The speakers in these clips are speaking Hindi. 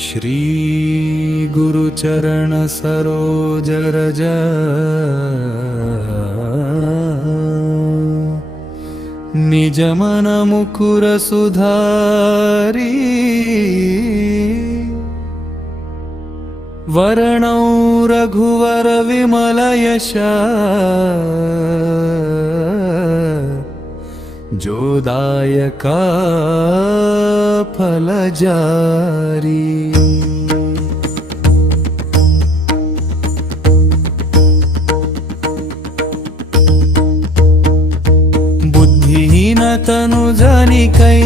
श्री गुरुचरण सरोज रज निज मन मुकुर सुधारी वर्णौ रघुवर विमल यश जोदायका फल जारी। बुद्धिहीन तनु जनिकै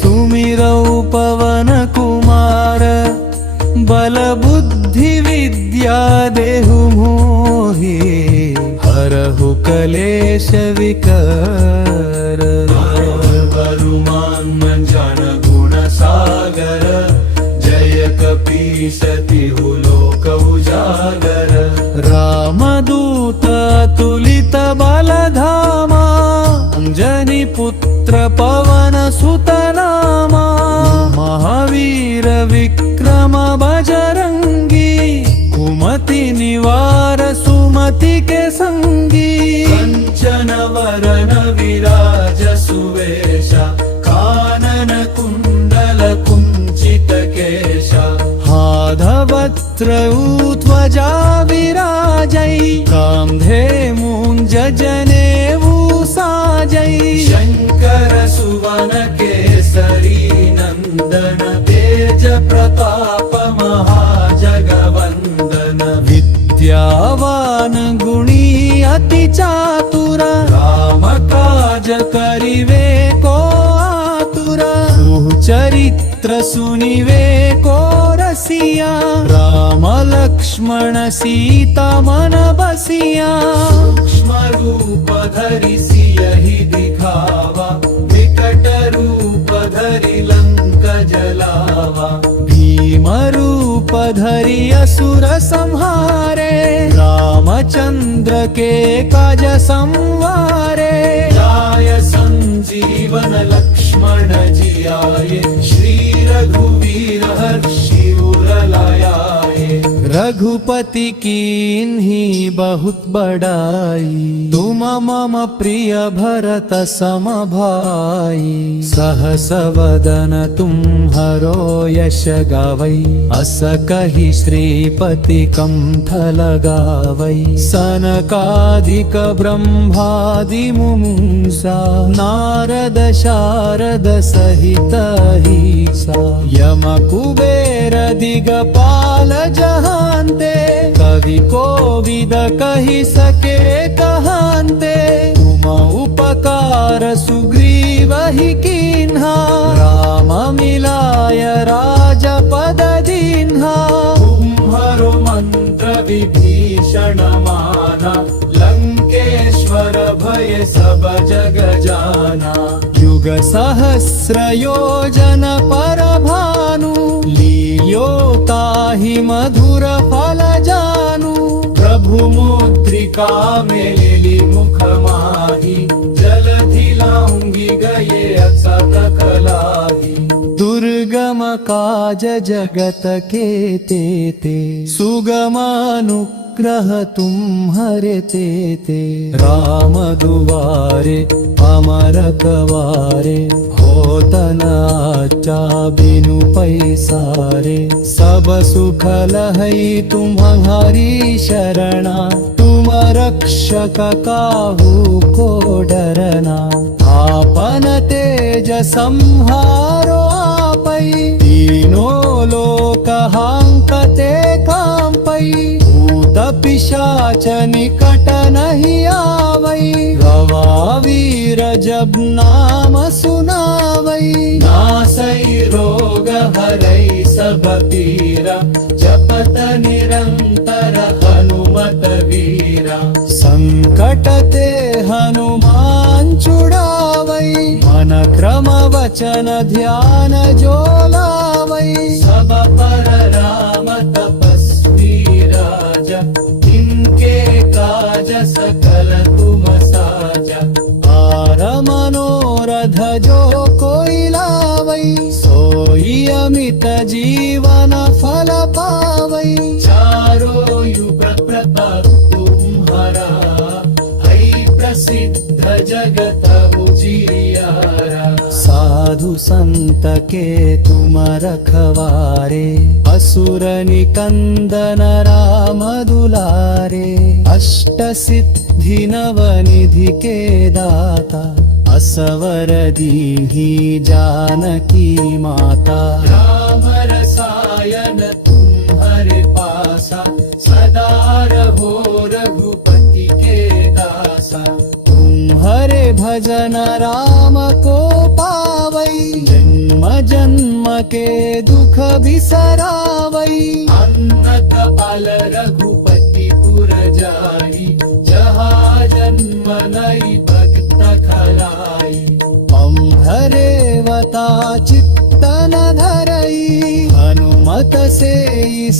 सुमिरौ पवन कुमार बल बुद्धि विद्या देहु मोहि हरहु कलेश विकर। वरुमान जन गुण सागर जय कपीस तिहु लोक उजागर। रामदूत तुलित बल धामा अंजनी पुत्र पवन सुत नामा। महावीर विक्रम बजरंगी कुमति निवार सुमति के संगी। कंचन वरन विराज सुवेशा कानन कुंडल कुंचित केशा। हाधवस्त्रौ ध्वजा विराजै कांधे जनेऊ साजै। शंकर सुवन केसरी नंदन तेज प्रताप महाजगवंदन। विद्यावान गुणी अति चातुर राम काज करिवे को आतुर। चरित्र सुनिवे को रसिया राम लक्ष्मण सीता मन बसिया। सूक्ष्म रूप धरि सियहि दिखावा विकट रूप धरि लंक जलावा। भीम रूप धरि असुर संहारे रामचंद्र के काज संवारे। लाय संजीवन लक्ष्मण जियाए श्री रघुवीर हर्षि उर लाए। रघुपति कीन्ही बहुत बड़ाई तुम मम प्रिय भरत सम भाई। सहस वदन तुम्हरो यश गावै अस कहि श्रीपति कंठ लगावै। सनकादिक ब्रह्मादि मुमुंसा नारद शारद सहित अहिसा। यम कुबेर दिगपाल जहांते कवि कोविद कहि सके कहांते। तुम उपकार सुग्रीवहि कीन्हा राम मिलाय राजपद दीन्हा। तुम्हरो मंत्र विभीषण माना लंकेश्वर भय सब जग जाना। युग सहस्र योजन पर भानु लील्यो ताहि मधुर फल जानु। प्रभु मुद्रिका मेलिली मुख माही जलधि लांघि गए अक्षत कलाही। दुर्गम काज जगत के तेते सुगमानुग्रह तुम्हरे तेते। राम दुआरे अमर कवारे होत न आचा बिनु पैसारे। सब सुख लहै तुम्हारी शरणा तुम रक्षक काहू को डरना। आपन तेज संहारो आपै तीनों लोक हांकते कांपै। भूत पिशाच निकट नहीं आवै गवा वीर जब नाम सुनावै। नासै रोग हरै सब पीरा जपत निरंतर हनुमत वीरा। संकट ते हनुमान छुड़ावै मन क्रम वचन ध्यान जो लावै। सब पर राम तपस्वी राजा इनके काज सकल तुम साजा। आर मनोरथ जो कोई लावै सो होई अमित जीवन फल पावई चारो युग प्रताप तुम्हारा है प्रसिद्ध जगत उजियारा साधु संत के तुम रखवारे असुर निकंदन राम दुलारे अष्ट सिद्धि नवनिधि के दाता असवर दीहि जानकी माता राम रसायन तुम्हारे पासा सदा रहो रघुपति के दासा तुम्हारे भजन राम को पावई जन्म जन्म के दुख बिसरावई अन्न कपाल रघुपति पुर जाई जहाँ जन्म नई भक्त खलाई अम्हरेवता चित्तन धरई हनुमत से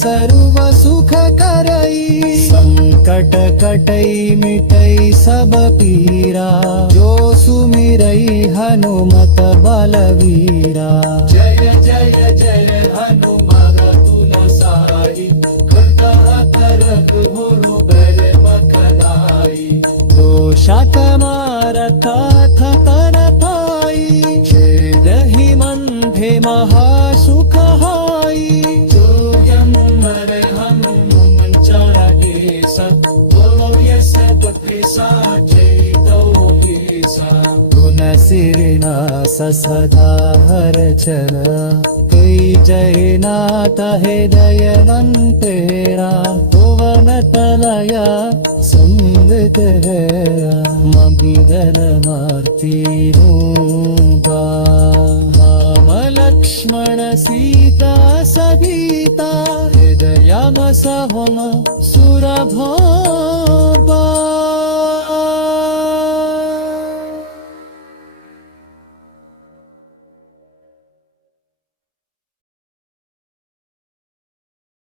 सर्व सुख करई संकट कटई मिटई सब पीरा जो सुमिरई हनुमत बलवीरा जय जय जय हनुमान तुलसाई करत गुरु बर मखलाई दोषात मारता थतर पाई छेदहि मंधे महासुख हाई जो यम मरे हम चरणे सत तो यस बते साचे तो सा गुण सिरनास सदा हर चल कई जय नाथ हृदय तेरा भुवन तलया संग तेरा मबिदल मार्ती रूपा राम लक्ष्मण सीता सभीता हृदय सहम सुरभा